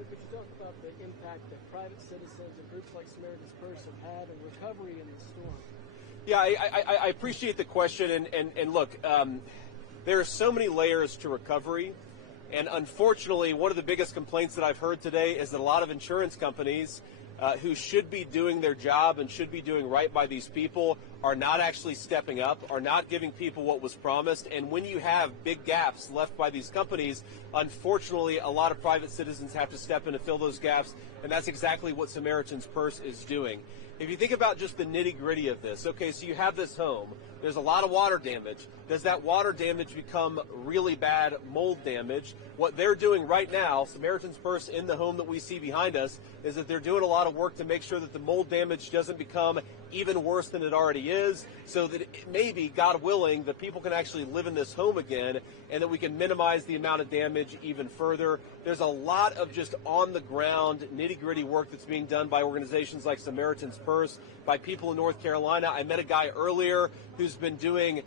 Sir, could you talk about the impact that private citizens and groups like Samaritan's Purse have had in recovery in the storm? Yeah, I appreciate the question, and look, there are so many layers to recovery, and unfortunately, one of the biggest complaints that I've heard today is that a lot of insurance companies who should be doing their job and should be doing right by these people are not actually stepping up, are not giving people what was promised. And when you have big gaps left by these companies, unfortunately, a lot of private citizens have to step in to fill those gaps, and that's exactly what Samaritan's Purse is doing. If you think about just the nitty-gritty of this, okay, so you have this home, there's a lot of water damage. Does that water damage become really bad mold damage? What they're doing right now, Samaritan's Purse in the home that we see behind us, is that they're doing a lot of work to make sure that the mold damage doesn't become even worse than it already is, so that maybe, God willing, that people can actually live in this home again, and that we can minimize the amount of damage even further. There's a lot of just on-the-ground, nitty-gritty work that's being done by organizations like Samaritan's Purse, by people in North Carolina. I met a guy earlier who's been doing,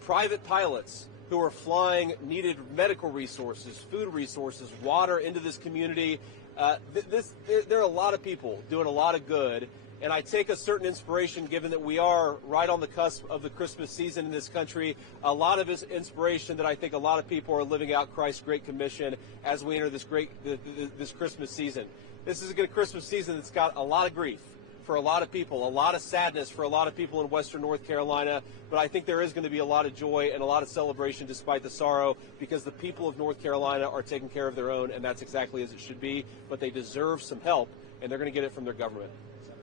private pilots who are flying needed medical resources, food resources, water into this community. There are a lot of people doing a lot of good. And I take a certain inspiration, given that we are right on the cusp of the Christmas season in this country, a lot of inspiration that I think a lot of people are living out Christ's Great Commission as we enter this Christmas season. This is a good Christmas season that's got a lot of grief for a lot of people, a lot of sadness for a lot of people in Western North Carolina, but I think there is going to be a lot of joy and a lot of celebration despite the sorrow, because the people of North Carolina are taking care of their own, and that's exactly as it should be, but they deserve some help, and they're going to get it from their government.